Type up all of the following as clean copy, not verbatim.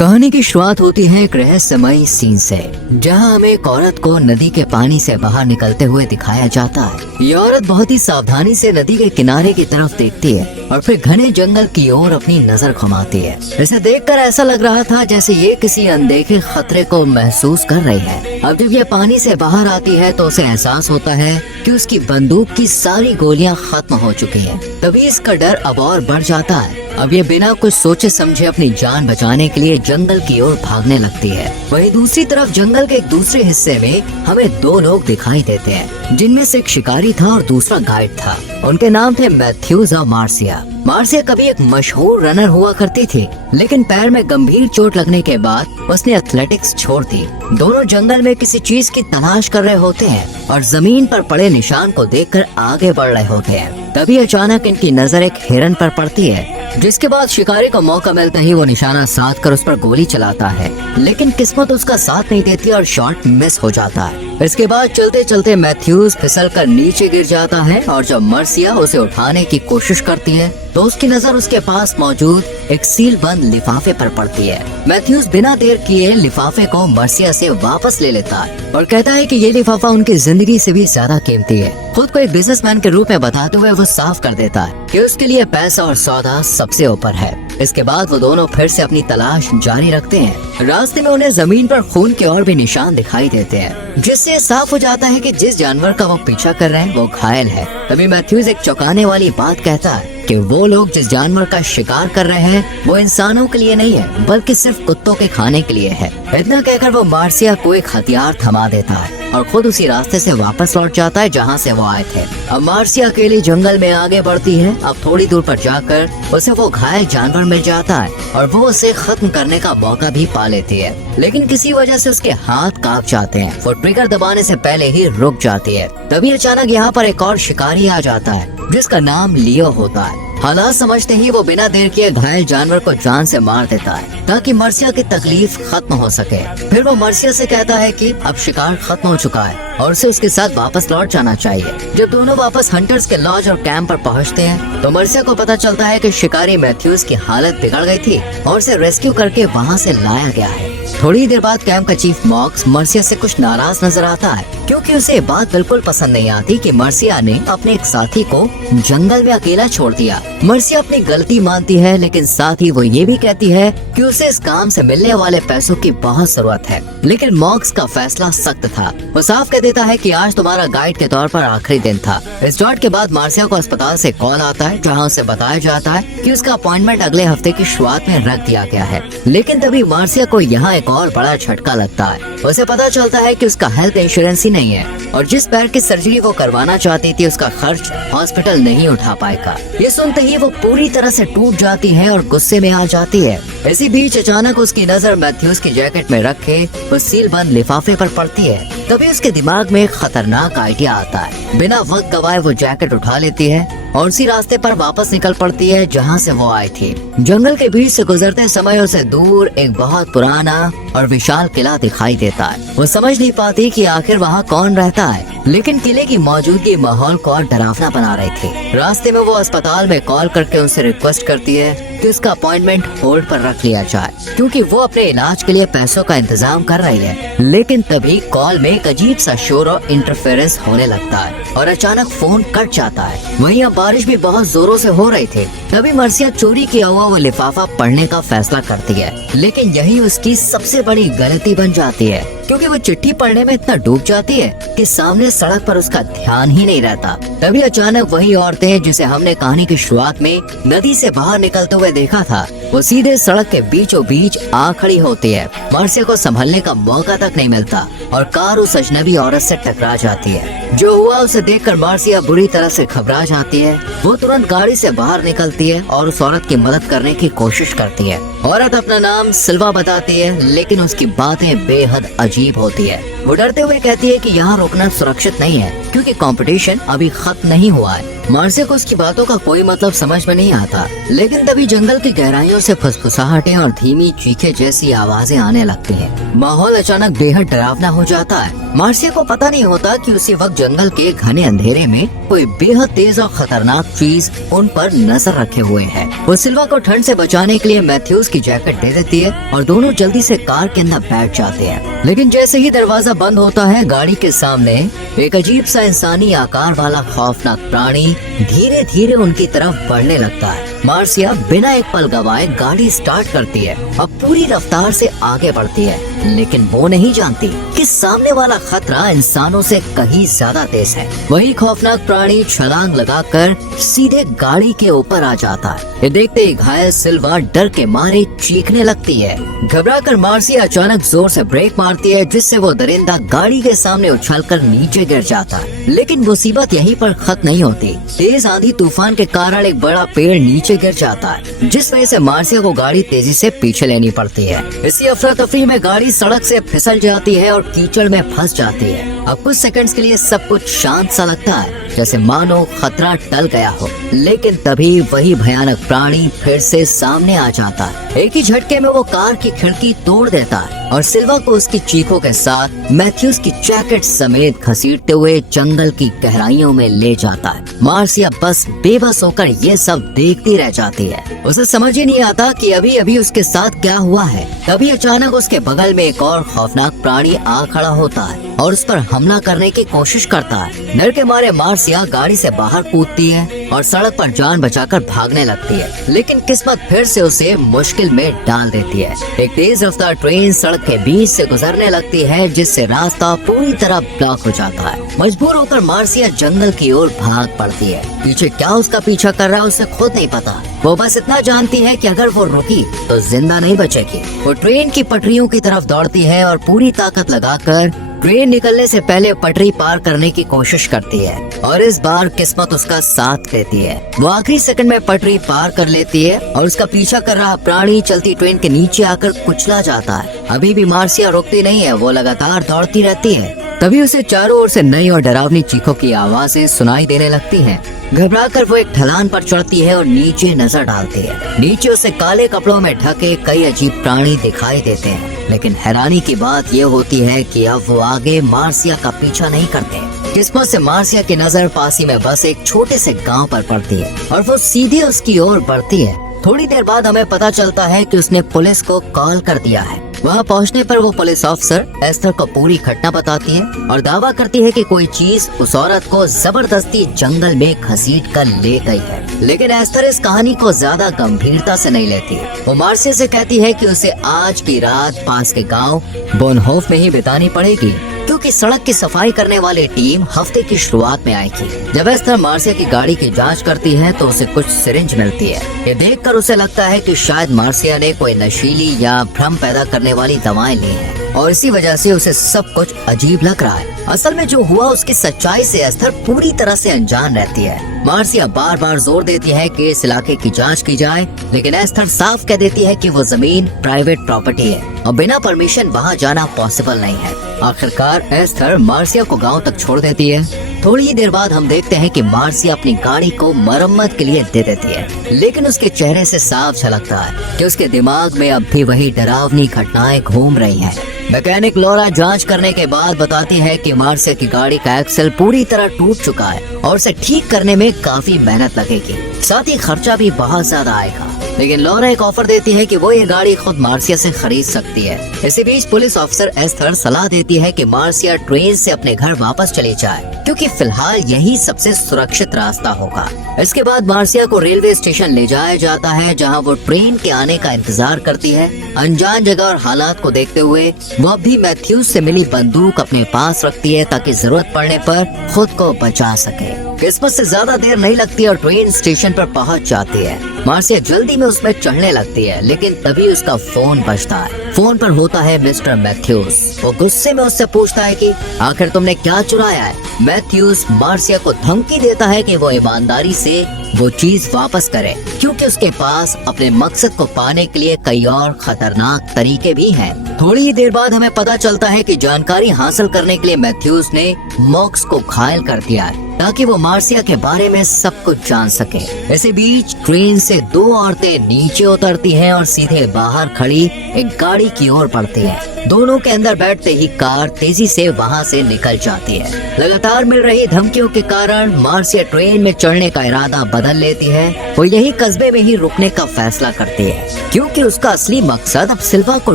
कहानी की शुरुआत होती है एक रहस्यमयी सीन से, जहां हमें एक औरत को नदी के पानी से बाहर निकलते हुए दिखाया जाता है। ये औरत बहुत ही सावधानी से नदी के किनारे की तरफ देखती है और फिर घने जंगल की ओर अपनी नजर घुमाती है। इसे देखकर ऐसा लग रहा था जैसे ये किसी अनदेखे खतरे को महसूस कर रही है। अब जब ये पानी से बाहर आती है तो उसे एहसास होता है कि उसकी बंदूक की सारी गोलियां खत्म हो चुकी हैं। तभी इसका डर अब और बढ़ जाता है। अब ये बिना कुछ सोचे समझे अपनी जान बचाने के लिए जंगल की ओर भागने लगती है। वहीं दूसरी तरफ जंगल के एक दूसरे हिस्से में हमें दो लोग दिखाई देते हैं, जिनमें से एक शिकारी था और दूसरा गाइड था। उनके नाम थे मैथ्यूज और मार्सिया। मार्सिया कभी एक मशहूर रनर हुआ करती थी, लेकिन पैर में गंभीर चोट लगने के बाद उसने एथलेटिक्स छोड़ दी। दोनों जंगल में किसी चीज की तलाश कर रहे होते हैं और जमीन पर पड़े निशान को देखकर आगे बढ़ रहे होते हैं। तभी अचानक इनकी नजर एक हिरन पर पड़ती है, जिसके बाद शिकारी को मौका मिलता ही वो निशाना साध कर उस पर गोली चलाता है, लेकिन किस्मत उसका साथ नहीं देती और शॉट मिस हो जाता है। इसके बाद चलते चलते मैथ्यूज फिसलकर नीचे गिर जाता है और जब मर्सिया उसे उठाने की कोशिश करती है तो उसकी नजर उसके पास मौजूद एक सील बंद लिफाफे पर पड़ती है। मैथ्यूज बिना देर किए लिफाफे को मर्सिया से वापस ले लेता है और कहता है कि ये लिफाफा उनकी जिंदगी से भी ज्यादा कीमती है। खुद को एक बिजनेसमैन के रूप में बताते हुए वो साफ कर देता है कि उसके लिए पैसा और सौदा सबसे ऊपर है। इसके बाद वो दोनों फिर से अपनी तलाश जारी रखते हैं। रास्ते में उन्हें जमीन पर खून के और भी निशान दिखाई देते हैं, जिससे साफ हो जाता है कि जिस जानवर का वो पीछा कर रहे हैं वो घायल है। तभी मैथ्यूज एक चौंकाने वाली बात कहता है कि वो लोग जिस जानवर का शिकार कर रहे हैं वो इंसानों के लिए नहीं है, बल्कि सिर्फ कुत्तों के खाने के लिए है। इतना कहकर वो मार्सिया को एक हथियार थमा देता है और खुद उसी रास्ते से वापस लौट जाता है जहाँ से वो आए थे। अब मार्सिया अकेली जंगल में आगे बढ़ती है। अब थोड़ी दूर पर जाकर उसे वो घायल जानवर मिल जाता है और वो उसे खत्म करने का मौका भी पा लेती है, लेकिन किसी वजह से उसके हाथ कांप जाते हैं। वो ट्रिगर दबाने से पहले ही रुक जाती है। तभी अचानक यहाँ पर एक और शिकारी आ जाता है, जिसका नाम लियो होता है। हालात समझते ही वो बिना देर किए घायल जानवर को जान से मार देता है ताकि मर्सिया की तकलीफ खत्म हो सके। फिर वो मर्सिया से कहता है कि अब शिकार खत्म हो चुका है और उसे उसके साथ वापस लौट जाना चाहिए। जब दोनों वापस हंटर्स के लॉज और कैंप पर पहुंचते हैं तो मर्सिया को पता चलता है कि शिकारी मैथ्यूज की हालत बिगड़ गई थी और उसे रेस्क्यू करके वहाँ से लाया गया है। थोड़ी देर बाद कैंप का चीफ मॉक्स मर्सिया से कुछ नाराज नजर आता है, क्योंकि उसे ये बात बिल्कुल पसंद नहीं आती कि मर्सिया ने अपने एक साथी को जंगल में अकेला छोड़ दिया। मर्सिया अपनी गलती मानती है, लेकिन साथ ही वो ये भी कहती है कि उसे इस काम से मिलने वाले पैसों की बहुत जरूरत है। लेकिन मॉक्स का फैसला सख्त था। वो साफ कह देता है कि आज तुम्हारा गाइड के तौर पर आखिरी दिन था। इस डॉट के बाद मार्सिया को अस्पताल से कॉल आता है, जहाँ उसे बताया जाता है कि उसका अपॉइंटमेंट अगले हफ्ते की शुरुआत में रख दिया गया है। लेकिन तभी मार्सिया को यहाँ एक और बड़ा झटका लगता है। उसे पता चलता है कि उसका हेल्थ इंश्योरेंस ही नहीं है और जिस पैर की सर्जरी वो करवाना चाहती थी उसका खर्च हॉस्पिटल नहीं उठा पाएगा। ये सुनते ही वो पूरी तरह से टूट जाती है और गुस्से में आ जाती है। इसी बीच अचानक उसकी नजर मैथ्यूज की जैकेट में रखे उस सील बंद लिफाफे पर पड़ती है। तभी उसके दिमाग में एक खतरनाक आइडिया आता है। बिना वक्त गवाए वो जैकेट उठा लेती है और उसी रास्ते पर वापस निकल पड़ती है जहाँ से वो आई थी। जंगल के बीच से गुजरते समय उसे दूर एक बहुत पुराना और विशाल किला दिखाई देता है। वो समझ नहीं पाती कि आखिर वहाँ कौन रहता है, लेकिन किले की मौजूदगी माहौल को और डरावना बना रही थी। रास्ते में वो अस्पताल में कॉल करके उनसे रिक्वेस्ट करती है कि उसका अपॉइंटमेंट होल्ड पर रख लिया जाए, क्योंकि वो अपने इलाज के लिए पैसों का इंतजाम कर रही है। लेकिन तभी कॉल में एक अजीब सा शोर और इंटरफेरेंस होने लगता है और अचानक फोन कट जाता है। वहीं अब बारिश भी बहुत जोरों से हो रही थी। तभी मर्सिया चोरी किया हुआ वो लिफाफा पढ़ने का फैसला करती है, लेकिन यही उसकी सबसे बड़ी गलती बन जाती है, क्योंकि वो चिट्ठी पढ़ने में इतना डूब जाती है कि सामने सड़क पर उसका ध्यान ही नहीं रहता। तभी अचानक वही औरतें जिसे हमने कहानी की शुरुआत में नदी से बाहर निकलते हुए देखा था, वो सीधे सड़क के बीचों बीच आ खड़ी होती है। मर्सिया को संभलने का मौका तक नहीं मिलता और कार उस अजनबी औरत से टकरा जाती है। जो हुआ उसे देखकर मर्सिया बुरी तरह से घबरा जाती है। वो तुरंत गाड़ी से बाहर निकलती है और उस औरत की मदद करने की कोशिश करती है। औरत अपना नाम सिल्वा बताती है, लेकिन उसकी बातें बेहद अजीब होती है। वो डरते हुए कहती है कि यहाँ रुकना सुरक्षित नहीं है, क्योंकि कंपटीशन अभी खत्म नहीं हुआ है। मार्सिया को उसकी बातों का कोई मतलब समझ में नहीं आता, लेकिन तभी जंगल की गहराइयों से फुसफुसाहटें और धीमी चीखें जैसी आवाजें आने लगती हैं। माहौल अचानक बेहद डरावना हो जाता है। मार्सिया को पता नहीं होता कि उसी वक्त जंगल के घने अंधेरे में कोई बेहद तेज और खतरनाक चीज उन पर नजर रखे हुए है। वो सिल्वा को ठंड से बचाने के लिए मैथ्यूज की जैकेट दे देती है और दोनों जल्दी से कार के अंदर बैठ जाते हैं। लेकिन जैसे ही दरवाजा बंद होता है, गाड़ी के सामने एक अजीब सा इंसानी आकार वाला खौफनाक प्राणी धीरे धीरे उनकी तरफ बढ़ने लगता है। मार्सिया बिना एक पल गवाए गाड़ी स्टार्ट करती है और पूरी रफ्तार से आगे बढ़ती है, लेकिन वो नहीं जानती कि सामने वाला खतरा इंसानों से कहीं ज्यादा तेज है। वही खौफनाक प्राणी छलांग लगाकर सीधे गाड़ी के ऊपर आ जाता है। ये देखते ही घायल सिल्वा डर के मारे चीखने लगती है। घबराकर मार्सिया अचानक जोर से ब्रेक मारती है, जिससे वो दरिंदा गाड़ी के सामने उछलकर नीचे गिर जाता है। लेकिन मुसीबत यहीं पर खत्म नहीं होती। तेज आंधी तूफान के कारण एक बड़ा पेड़ नीचे गिर जाता है, जिस वजह से मार्सिया को गाड़ी तेजी से पीछे लेनी पड़ती है। इसी अफरा तफरी में गाड़ी सड़क से फिसल जाती है और कीचड़ में फंस जाती है। अब कुछ सेकंड्स के लिए सब कुछ शांत सा लगता है, जैसे मानो खतरा टल गया हो, लेकिन तभी वही भयानक प्राणी फिर से सामने आ जाता है। एक ही झटके में वो कार की खिड़की तोड़ देता है और सिल्वा को उसकी चीखों के साथ मैथ्यूज की जैकेट समेत घसीटते हुए जंगल की गहराइयों में ले जाता है। मार्सिया बस बेबस होकर ये सब देखती रह जाती है। उसे समझ ही नहीं आता कि अभी अभी उसके साथ क्या हुआ है। तभी अचानक उसके बगल में एक और खौफनाक प्राणी आ खड़ा होता है और उस पर हमला करने की कोशिश करता है। डर के मारे मार्सिया गाड़ी से बाहर कूदती है और सड़क पर जान बचाकर भागने लगती है, लेकिन किस्मत फिर से उसे मुश्किल में डाल देती है। एक तेज रफ्तार ट्रेन सड़क के बीच से गुजरने लगती है, जिससे रास्ता पूरी तरह ब्लॉक हो जाता है। मजबूर होकर मार्सिया जंगल की ओर भाग पड़ती है। पीछे क्या उसका पीछा कर रहा है उसे खुद नहीं पता। वो बस इतना जानती है कि अगर वो रुकी तो जिंदा नहीं बचेगी। वो ट्रेन की पटरियों की तरफ दौड़ती है और पूरी ताकत लगाकर ट्रेन निकलने से पहले पटरी पार करने की कोशिश करती है और इस बार किस्मत उसका साथ देती है। वो आखिरी सेकंड में पटरी पार कर लेती है और उसका पीछा कर रहा प्राणी चलती ट्रेन के नीचे आकर कुचला जाता है। अभी भी मार्सिया रुकती नहीं है, वो लगातार दौड़ती रहती है। तभी उसे चारों ओर से नई और डरावनी चीखों की आवाजें सुनाई देने लगती हैं। घबराकर वो एक ढलान पर चढ़ती है और नीचे नजर डालती है। नीचे उसे काले कपड़ों में ढके कई अजीब प्राणी दिखाई देते हैं, लेकिन हैरानी की बात ये होती है कि अब वो आगे मार्सिया का पीछा नहीं करते। किस्मत से मार्सिया की नजर पास ही में बस एक छोटे से गांव पर पड़ती है और वो सीधे उसकी ओर बढ़ती है। थोड़ी देर बाद हमें पता चलता है कि उसने पुलिस को कॉल कर दिया है। वहाँ पहुँचने पर वो पुलिस ऑफिसर एस्थर को पूरी घटना बताती है और दावा करती है कि कोई चीज उस औरत को जबरदस्ती जंगल में घसीट कर ले गई है। लेकिन एस्थर इस कहानी को ज्यादा गंभीरता से नहीं लेती। वो मार्सिया से कहती है कि उसे आज की रात पास के गांव बोनहोफ में ही बितानी पड़ेगी, क्योंकि सड़क की सफाई करने वाली टीम हफ्ते की शुरुआत में आएगी। जब एस्थर मार्सिया की गाड़ी की जांच करती है तो उसे कुछ सिरिंज मिलती है। ये देखकर उसे लगता है कि शायद मार्सिया ने कोई नशीली या भ्रम पैदा करने वाली दवाएं ली हैं और इसी वजह से उसे सब कुछ अजीब लग रहा है। असल में जो हुआ उसकी सच्चाई से एस्थर पूरी तरह से अनजान रहती है। मार्सिया बार बार जोर देती है कि इस इलाके की जांच की जाए, लेकिन एस्थर साफ कह देती है कि वो जमीन प्राइवेट प्रॉपर्टी है और बिना परमिशन वहाँ जाना पॉसिबल नहीं है। आखिरकार एस्थर मार्सिया को गांव तक छोड़ देती है। थोड़ी ही देर बाद हम देखते हैं कि मार्सिया अपनी गाड़ी को मरम्मत के लिए दे देती है, लेकिन उसके चेहरे से साफ झलकता है कि उसके दिमाग में अब भी वही डरावनी घटनाएं घूम रही हैं। मैकेनिक लॉरा जांच करने के बाद बताती है कि मार्सिया की गाड़ी का एक्सेल पूरी तरह टूट चुका है और उसे ठीक करने में काफी मेहनत लगेगी, साथ ही खर्चा भी बहुत ज्यादा आएगा। लेकिन लॉरा एक ऑफर देती है कि वो ये गाड़ी खुद मार्सिया से खरीद सकती है। इसी बीच पुलिस ऑफिसर एस्थर सलाह देती है कि मार्सिया ट्रेन से अपने घर वापस चली जाए, क्योंकि फिलहाल यही सबसे सुरक्षित रास्ता होगा। इसके बाद मार्सिया को रेलवे स्टेशन ले जाया जाता है, जहां वो ट्रेन के आने का इंतजार करती है। अनजान जगह और हालात को देखते हुए वो अब भी मैथ्यूज से मिली बंदूक अपने पास रखती है, ताकि जरूरत पड़ने पर खुद को बचा सके। किस्मत से ज्यादा देर नहीं लगती और ट्रेन स्टेशन पर पहुंच जाती है। मार्सिया जल्दी में उसमें चढ़ने लगती है, लेकिन तभी उसका फोन बजता है। फोन पर होता है मिस्टर मैथ्यूज। वो गुस्से में उससे पूछता है कि आखिर तुमने क्या चुराया है। मैथ्यूज मार्सिया को धमकी देता है कि वो ईमानदारी से वो चीज वापस करे, क्योंकि उसके पास अपने मकसद को पाने के लिए कई और खतरनाक तरीके भी हैं। थोड़ी ही देर बाद हमें पता चलता है कि जानकारी हासिल करने के लिए मैथ्यूज ने मॉक्स को घायल कर दिया है ताकि वो मार्सिया के बारे में सब कुछ जान सके। इसी बीच ट्रेन से दो औरतें नीचे उतरती हैं और सीधे बाहर खड़ी एक गाड़ी की ओर बढ़ती हैं। दोनों के अंदर बैठते ही कार तेजी से वहां से निकल जाती है। लगातार मिल रही धमकियों के कारण मार्सिया ट्रेन में चढ़ने का इरादा बदल लेती है। वो यही कस्बे में ही रुकने का फैसला करती है, क्योंकि उसका असली मकसद अब सिल्वा को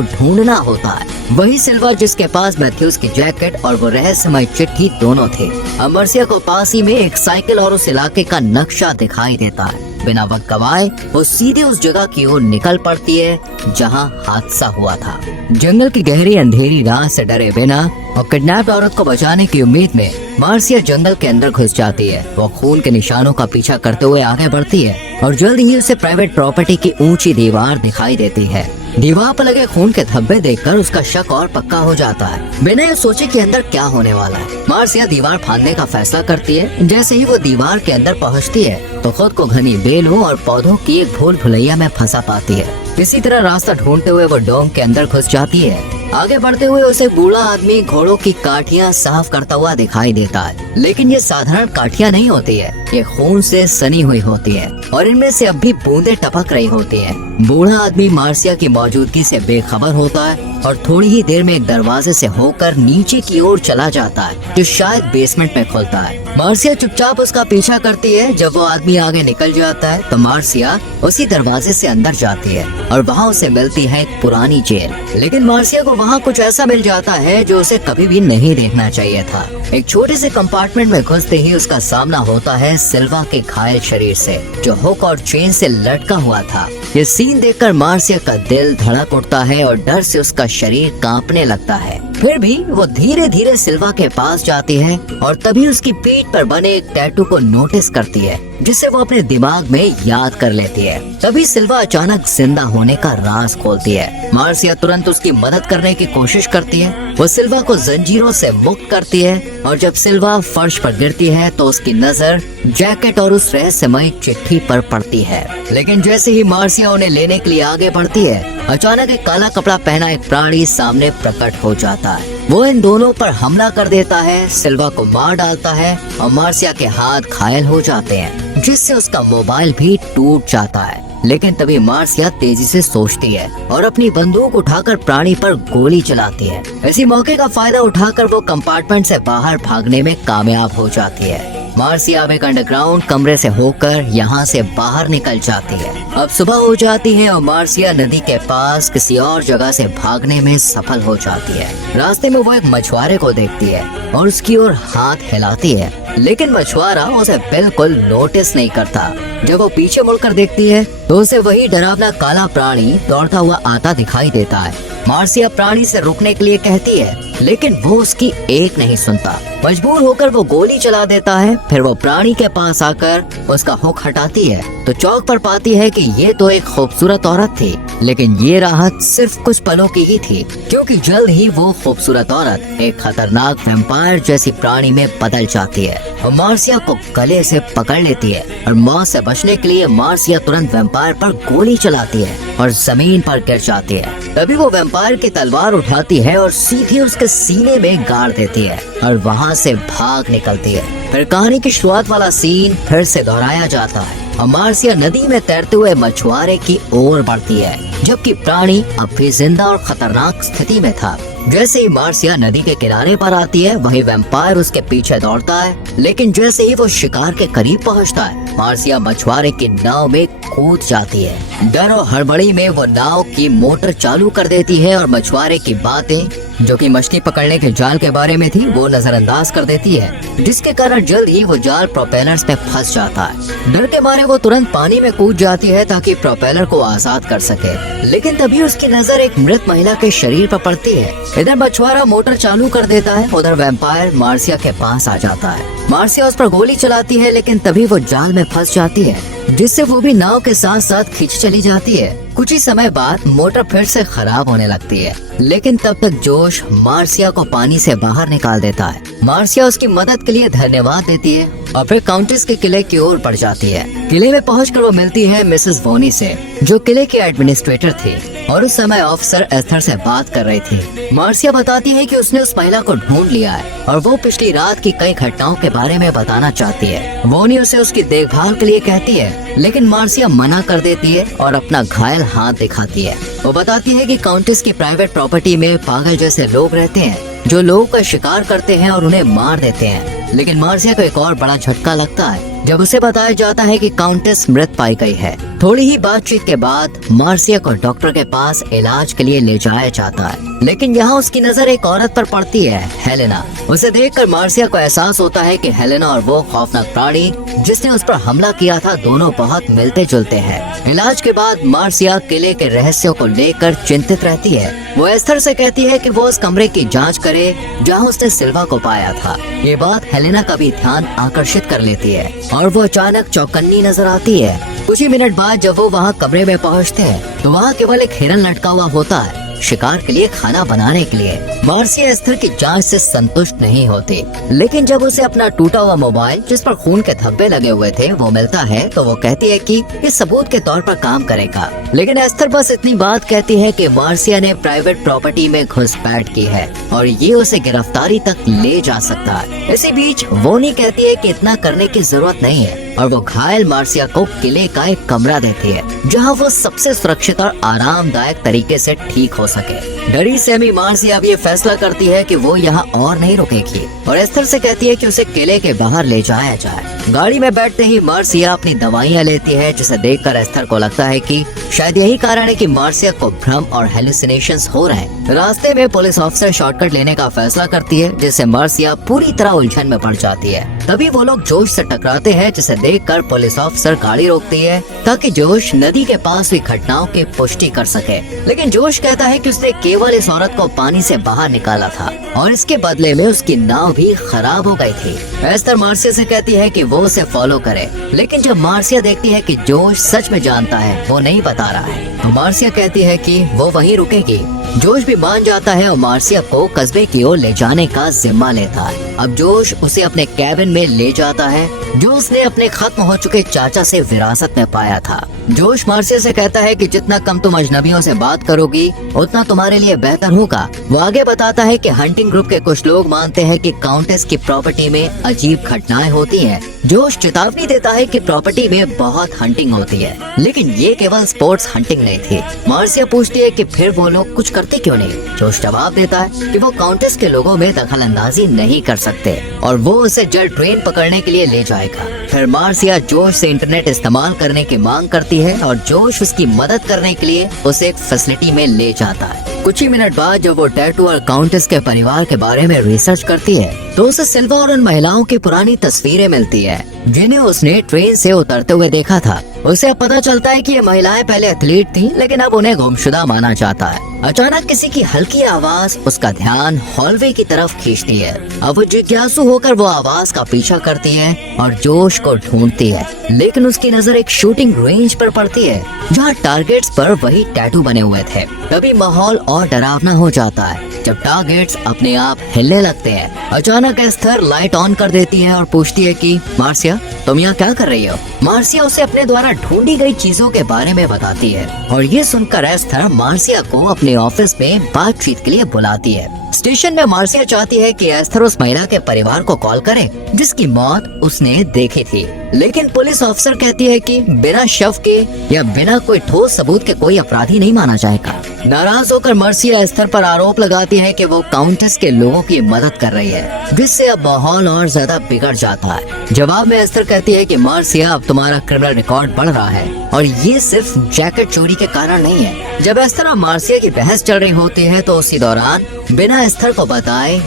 ढूंढना होता है। वही सिल्वा जिसके पास मैथ्यूज की जैकेट और वो रहस्यमय चिट्ठी दोनों थे। अब मार्सिया को पास ही में एक साइकिल और उस इलाके का नक्शा दिखाई देता है। बिना वक्त गवाए वो सीधे उस जगह की ओर निकल पड़ती है जहां हादसा हुआ था। जंगल की गहरी अंधेरी रात से डरे बिना और किडनैप औरत को बचाने की उम्मीद में मार्सिया जंगल के अंदर घुस जाती है। वो खून के निशानों का पीछा करते हुए आगे बढ़ती है और जल्द ही उसे प्राइवेट प्रॉपर्टी की ऊंची दीवार दिखाई देती है। दीवार पर लगे खून के धब्बे देखकर उसका शक और पक्का हो जाता है। बिना ये सोचे कि अंदर क्या होने वाला है, मार्सिया दीवार फाड़ने का फैसला करती है। जैसे ही वो दीवार के अंदर पहुंचती है तो खुद को घनी बेलों और पौधों की एक भूल भुलैया में फंसा पाती है। इसी तरह रास्ता ढूंढते हुए वो डोंग के अंदर घुस जाती है। आगे बढ़ते हुए उसे बूढ़ा आदमी घोड़ों की काठियां साफ करता हुआ दिखाई देता है, लेकिन ये साधारण काठियां नहीं होती है, ये खून से सनी हुई होती है और इनमें से अब भी बूंदें टपक रही होती है। बूढ़ा आदमी मार्सिया की मौजूदगी से बेखबर होता है और थोड़ी ही देर में एक दरवाजे से होकर नीचे की ओर चला जाता है, जो शायद बेसमेंट में खुलता है। मार्सिया चुपचाप उसका पीछा करती है। जब वो आदमी आगे निकल जाता है तो मार्सिया उसी दरवाजे से अंदर जाती है और वहाँ उसे मिलती है एक पुरानी जेल। लेकिन मार्सिया को वहाँ कुछ ऐसा मिल जाता है जो उसे कभी भी नहीं देखना चाहिए था। एक छोटे से कंपार्टमेंट में घुसते ही उसका सामना होता है सिल्वा के घायल शरीर से, जो हुक और चेन से लटका हुआ था। ये सीन देखकर मार्सिया का दिल धड़क उठता है और डर से उसका शरीर कांपने लगता है। फिर भी वो धीरे धीरे सिल्वा के पास जाती है और तभी उसकी पीठ पर बने एक टैटू को नोटिस करती है, जिसे वो अपने दिमाग में याद कर लेती है। तभी सिल्वा अचानक जिंदा होने का राज खोलती है। मार्सिया तुरंत उसकी मदद करने की कोशिश करती है। वो सिल्वा को जंजीरों से मुक्त करती है और जब सिल्वा फर्श पर गिरती है तो उसकी नजर जैकेट और उस रहस्यमय चिट्ठी पर पड़ती है। लेकिन जैसे ही मार्सिया उन्हें लेने के लिए आगे बढ़ती है, अचानक एक काला कपड़ा पहना एक प्राणी सामने प्रकट हो जाता है। वो इन दोनों पर हमला कर देता है, सिल्वा को मार डालता है और मार्सिया के हाथ घायल हो जाते हैं, जिससे उसका मोबाइल भी टूट जाता है। लेकिन तभी मार्सिया तेजी से सोचती है और अपनी बंदूक उठाकर प्राणी पर गोली चलाती है। इसी मौके का फायदा उठाकर वो कंपार्टमेंट से बाहर भागने में कामयाब हो जाती है। मार्सिया अब एक अंडरग्राउंड कमरे से होकर यहाँ से बाहर निकल जाती है। अब सुबह हो जाती है और मार्सिया नदी के पास किसी और जगह से भागने में सफल हो जाती है। रास्ते में वो एक मछुआरे को देखती है और उसकी ओर हाथ हिलाती है, लेकिन मछुआरा उसे बिल्कुल नोटिस नहीं करता। जब वो पीछे मुड़कर देखती है तो उसे वही डरावना काला प्राणी दौड़ता हुआ आता दिखाई देता है। मार्सिया प्राणी से रुकने के लिए कहती है, लेकिन वो उसकी एक नहीं सुनता। मजबूर होकर वो गोली चला देता है। फिर वो प्राणी के पास आकर उसका हुक हटाती है तो चौक पर पाती है कि ये तो एक खूबसूरत औरत थी, लेकिन ये राहत सिर्फ कुछ पलों की ही थी, क्योंकि जल्द ही वो खूबसूरत औरत एक खतरनाक वैम्पायर जैसी प्राणी में बदल जाती है और मार्सिया को गले से पकड़ लेती है। और मौत से बचने के लिए मार्सिया तुरंत वैम्पायर पर गोली चलाती है और जमीन पर गिर जाती है। तभी वो वैम्पायर की तलवार उठाती है और सीधे उसके सीने में गाड़ देती है और वहाँ से भाग निकलती है। फिर कहानी की शुरुआत वाला सीन फिर से दोहराया जाता है और मार्सिया नदी में तैरते हुए मछुआरे की ओर बढ़ती है, जबकि प्राणी अब भी जिंदा और खतरनाक स्थिति में था। जैसे ही मार्सिया नदी के किनारे पर आती है, वही वैम्पायर उसके पीछे दौड़ता है, लेकिन जैसे ही वो शिकार के करीब पहुंचता है, मार्सिया मछुआरे की नाव में कूद जाती है। डर और हड़बड़ी में वो नाव की मोटर चालू कर देती है और मछुआरे की बातें, जो कि मछली पकड़ने के जाल के बारे में थी, वो नजरअंदाज कर देती है, जिसके कारण जल्द ही वो जाल प्रोपेलर्स में फंस जाता है। डर के मारे वो तुरंत पानी में कूद जाती है ताकि प्रोपेलर को आजाद कर सके, लेकिन तभी उसकी नजर एक मृत महिला के शरीर पर पड़ती है। इधर मछुआरा मोटर चालू कर देता है, उधर वैम्पायर मार्सिया के पास आ जाता है। मार्सिया उस पर गोली चलाती है, लेकिन तभी वो जाल में फंस जाती है, जिससे वो भी नाव के साथ साथ खींच चली जाती है। कुछ ही समय बाद मोटर फिर से खराब होने लगती है, लेकिन तब तक जोश मार्सिया को पानी से बाहर निकाल देता है। मार्सिया उसकी मदद के लिए धन्यवाद देती है और फिर काउंटेस के किले की ओर बढ़ जाती है। किले में पहुंचकर वो मिलती है मिसेस वोनी से, जो किले के एडमिनिस्ट्रेटर थे। और उस समय ऑफिसर एस्थर से बात कर रही थी। मार्सिया बताती है कि उसने उस महिला को ढूंढ लिया है और वो पिछली रात की कई घटनाओं के बारे में बताना चाहती है। वोनी उसे उसकी देखभाल के लिए कहती है, लेकिन मार्सिया मना कर देती है और अपना घायल हाथ दिखाती है। वो बताती है कि काउंटेस की प्राइवेट प्रॉपर्टी में पागल जैसे लोग रहते हैं जो लोगों का शिकार करते हैं और उन्हें मार देते हैं। लेकिन मार्सिया को एक और बड़ा झटका लगता है जब उसे बताया जाता है कि काउंटेस मृत पाई गई है। थोड़ी ही बातचीत के बाद मार्सिया को डॉक्टर के पास इलाज के लिए ले जाया जाता है, लेकिन यहाँ उसकी नजर एक औरत पर पड़ती है, हेलेना। उसे देखकर मार्सिया को एहसास होता है कि हेलेना और वो खौफनाक प्राणी जिसने उस पर हमला किया था दोनों बहुत मिलते जुलते हैं। इलाज के बाद मार्सिया किले के रहस्यों को लेकर चिंतित रहती है। वो एस्थर से कहती है कि वो उस कमरे की जांच करे जहां उसने सिल्वा को पाया था। ये बात हेलेना का भी ध्यान आकर्षित कर लेती है और वो अचानक चौकन्नी नजर आती है। कुछ ही मिनट बाद जब वो वहाँ कमरे में पहुँचते हैं तो वहाँ केवल एक हिरन लटका हुआ होता है, शिकार के लिए, खाना बनाने के लिए। मार्सिया एस्थर की जांच से संतुष्ट नहीं होती, लेकिन जब उसे अपना टूटा हुआ मोबाइल जिस पर खून के धब्बे लगे हुए थे वो मिलता है तो वो कहती है कि ये सबूत के तौर पर काम करेगा। लेकिन एस्थर बस इतनी बात कहती है कि मार्सिया ने प्राइवेट प्रॉपर्टी में घुसपैठ की है और ये उसे गिरफ्तारी तक ले जा सकता है। इसी बीच वोनी कहती है कि इतना करने की जरूरत नहीं है और वो घायल मार्सिया को किले का एक कमरा देती है जहाँ वो सबसे सुरक्षित और आरामदायक तरीके से ठीक हो सके। डरी सहमी मार्सिया अब ये फैसला करती है कि वो यहाँ और नहीं रुकेगी और एस्थर से कहती है कि उसे किले के बाहर ले जाया जाए। गाड़ी में बैठते ही मार्सिया अपनी दवाइयाँ लेती है, जिसे देखकर एस्थर को लगता है कि शायद यही कारण है कि मार्सिया को भ्रम और हेलुसिनेशंस हो रहे हैं। रास्ते में पुलिस ऑफिसर शॉर्टकट लेने का फैसला करती है, जिससे मार्सिया पूरी तरह उलझन में पड़ जाती है। तभी वो लोग जोश से टकराते हैं, जिसे देखकर पुलिस ऑफिसर गाड़ी रोकती है ताकि जोश नदी के पास हुई घटनाओं की पुष्टि कर सके। लेकिन जोश कहता है कि उसने केवल इस औरत को पानी से बाहर निकाला था और इसके बदले में उसकी नाव भी खराब हो गई थी। एस्थर मार्सिया से कहती है कि वो उसे फॉलो करे, लेकिन जब मार्सिया देखती है कि जोश सच में जानता है, वो नहीं बता रहा है, तो मार्सिया कहती है कि वो वहीं रुकेगी। जोश भी मान जाता है और मार्सिया को कस्बे की ओर ले जाने का जिम्मा लेता है। अब जोश उसे अपने कैबिन में ले जाता है जो उसने अपने खत्म हो चुके चाचा से विरासत में पाया था। जोश मार्सिया से कहता है कि जितना कम तुम अजनबियों से बात करोगी उतना तुम्हारे लिए बेहतर होगा। वो आगे बताता है कि हंटिंग ग्रुप के कुछ लोग मानते हैं कि काउंटेस की प्रॉपर्टी में अजीब घटनाएं होती हैं। जोश चेतावनी देता है कि प्रॉपर्टी में बहुत हंटिंग होती है, लेकिन ये केवल स्पोर्ट्स हंटिंग नहीं थी। मार्सिया पूछती है कि फिर वो लोग कुछ करते क्यों नहीं। जोश जवाब देता है कि वो काउंटेस के लोगों में दखल अंदाजी नहीं कर सकते और वो उसे जल्द ट्रेन पकड़ने के लिए ले जाएगा। फिर मार्सिया जोश से इंटरनेट इस्तेमाल करने की मांग करती है और जोश उसकी मदद करने के लिए उसे एक फैसिलिटी में ले जाता है। कुछ ही मिनट बाद जब वो टैटू और काउंटेस के परिवार के बारे में रिसर्च करती है तो उसे सिल्वा और उन महिलाओं की पुरानी तस्वीरें मिलती है जिन्हें उसने ट्रेन से उतरते हुए देखा था। उसे अब पता चलता है कि ये महिलाएं पहले एथलीट थीं, लेकिन अब उन्हें गुमशुदा माना जाता है। अचानक किसी की हल्की आवाज उसका ध्यान हॉलवे की तरफ खींचती है। अब वो जिज्ञासु होकर वो आवाज का पीछा करती है और जोश को ढूंढती है, लेकिन उसकी नजर एक शूटिंग रेंज पर पड़ती है जहाँ टारगेट्स पर वही टैटू बने हुए थे। तभी माहौल और डरावना हो जाता है जब टारगेट्स अपने आप हिलने लगते हैं। अचानक एस्थर लाइट ऑन कर देती है और पूछती है कि मार्सिया तुम यहाँ क्या कर रही हो। मार्सिया उसे अपने द्वारा ढूंढी गई चीजों के बारे में बताती है और ये सुनकर एस्थर मार्सिया को अपने ऑफिस में बातचीत के लिए बुलाती है। स्टेशन में मार्सिया चाहती है कि एस्थर उस महिला के परिवार को कॉल करे जिसकी मौत उसने देखी थी, लेकिन पुलिस ऑफिसर कहती है कि बिना शव के या बिना कोई ठोस सबूत के कोई अपराधी नहीं माना जाएगा। नाराज होकर मार्सिया एस्थर पर आरोप लगाती है कि वो काउंटेस के लोगों की मदद कर रही है, जिससे अब माहौल और ज्यादा बिगड़ जाता है। जवाब में एस्थर कहती है कि मार्सिया अब तुम्हारा क्रिमिनल रिकॉर्ड बढ़ रहा है और ये सिर्फ जैकेट चोरी के कारण नहीं है। जब एस्थर और मार्सिया की बहस चल रही होती है तो उसी दौरान बिना एस्थर को बताए